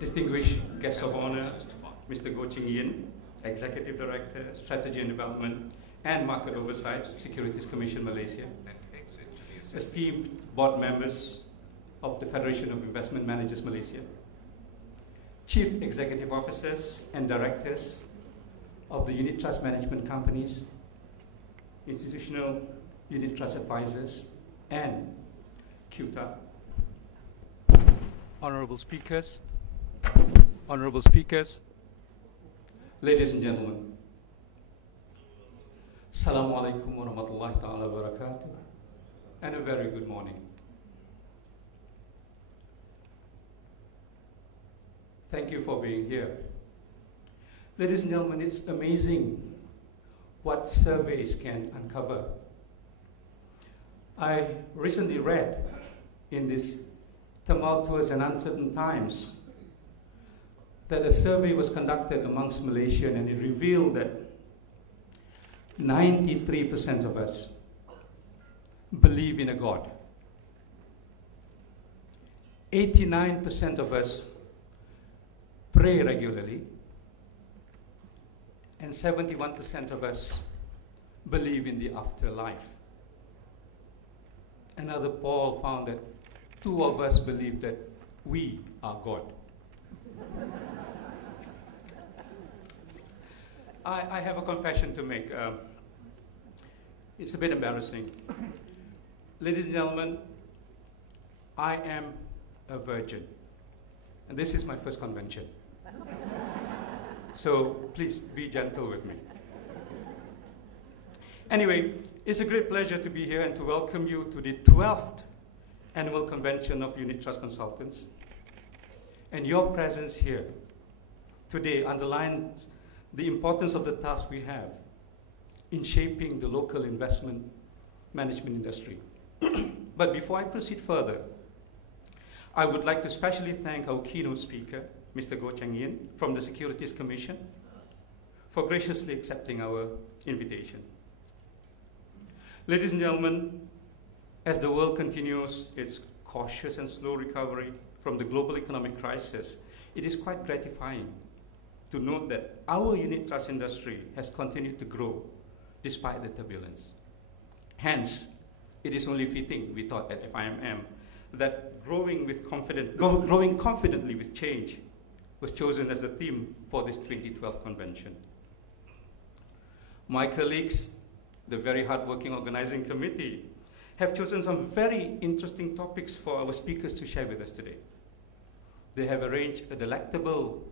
distinguished guests of honor, Mr. Goh Ching Yin, Executive Director, Strategy and Development and Market Oversight, Securities Commission Malaysia, esteemed board members of the Federation of Investment Managers Malaysia, Chief Executive Officers and Directors of the Unit Trust Management Companies, Institutional Unit Trust Advisors, and QTA. Honorable speakers, ladies and gentlemen, Assalamu alaikum wa rahmatullahi ta'ala wa barakatuh, and a very good morning. Thank you for being here. Ladies and gentlemen, it's amazing what surveys can uncover. I recently read in these tumultuous and uncertain times that a survey was conducted amongst Malaysians, and it revealed that 93% of us believe in a God. 89% of us pray regularly, and 71% of us believe in the afterlife. Another poll found that 2 of us believe that we are God. I have a confession to make. It's a bit embarrassing. Ladies and gentlemen, I am a virgin, and this is my first convention. So please be gentle with me. Anyway, it's a great pleasure to be here and to welcome you to the 12th Annual Convention of Unit Trust Consultants. And your presence here today underlines the importance of the task we have in shaping the local investment management industry. But before I proceed further, I would like to specially thank our keynote speaker, Mr. Goh Ching Yin from the Securities Commission, for graciously accepting our invitation. Ladies and gentlemen, as the world continues its cautious and slow recovery from the global economic crisis, it is quite gratifying to note that our unit trust industry has continued to grow despite the turbulence. Hence, it is only fitting, we thought at FIMM, that growing confidently with change was chosen as a theme for this 2012 convention. My colleagues, the very hardworking organizing committee, have chosen some very interesting topics for our speakers to share with us today. They have arranged a delectable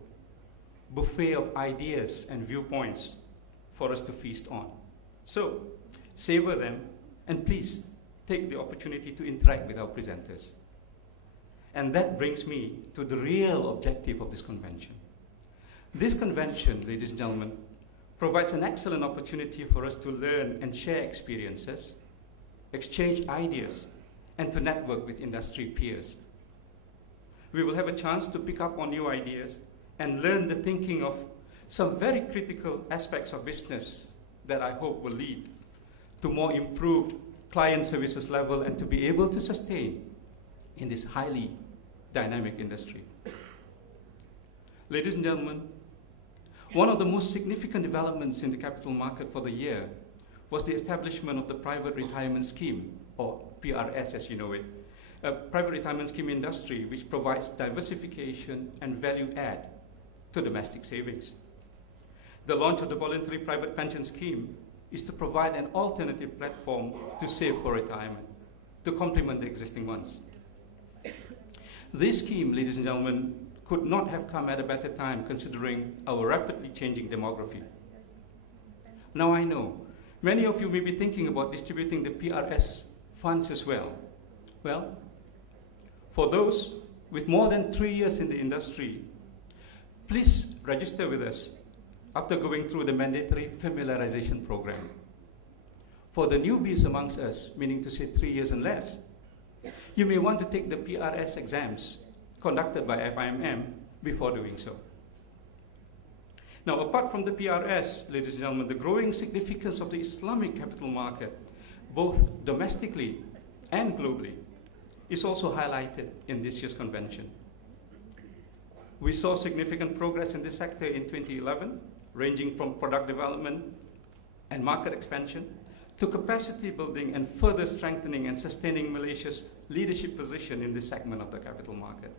buffet of ideas and viewpoints for us to feast on. So, savor them, and please take the opportunity to interact with our presenters. And that brings me to the real objective of this convention. This convention, ladies and gentlemen, provides an excellent opportunity for us to learn and share experiences, exchange ideas, and to network with industry peers. We will have a chance to pick up on new ideas and learn the thinking of some very critical aspects of business that I hope will lead to more improved client services level and to be able to sustain in this highly dynamic industry. Ladies and gentlemen, one of the most significant developments in the capital market for the year was the establishment of the Private Retirement Scheme, or PRS as you know it, a private retirement scheme industry which provides diversification and value add to domestic savings. The launch of the voluntary private pension scheme is to provide an alternative platform to save for retirement, to complement the existing ones. This scheme, ladies and gentlemen, could not have come at a better time considering our rapidly changing demography. Now I know, many of you may be thinking about distributing the PRS funds as well. Well, for those with more than 3 years in the industry, please register with us after going through the mandatory familiarization program. For the newbies amongst us, meaning to say 3 years and less, you may want to take the PRS exams conducted by FIMM before doing so. Now, apart from the PRS, ladies and gentlemen, the growing significance of the Islamic capital market, both domestically and globally, is also highlighted in this year's convention. We saw significant progress in this sector in 2011, ranging from product development and market expansion to capacity building and further strengthening and sustaining Malaysia's leadership position in this segment of the capital market.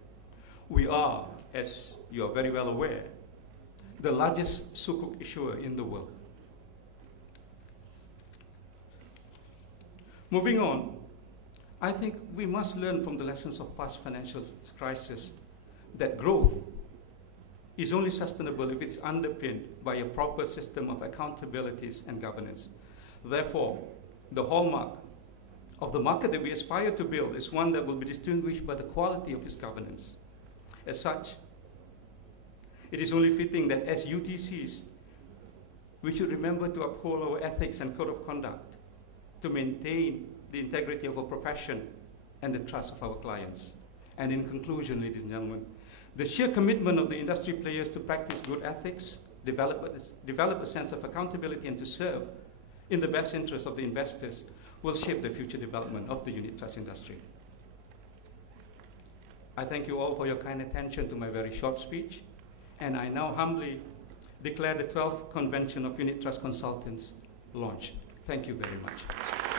We are, as you are very well aware, the largest sukuk issuer in the world. Moving on, I think we must learn from the lessons of past financial crises that growth is only sustainable if it's underpinned by a proper system of accountabilities and governance. Therefore, the hallmark of the market that we aspire to build is one that will be distinguished by the quality of its governance. As such, it is only fitting that as UTCs, we should remember to uphold our ethics and code of conduct to maintain the integrity of our profession and the trust of our clients. And in conclusion, ladies and gentlemen, the sheer commitment of the industry players to practice good ethics, develop a sense of accountability, and to serve in the best interest of the investors will shape the future development of the unit trust industry. I thank you all for your kind attention to my very short speech, and I now humbly declare the 12th Convention of Unit Trust Consultants launched. Thank you very much.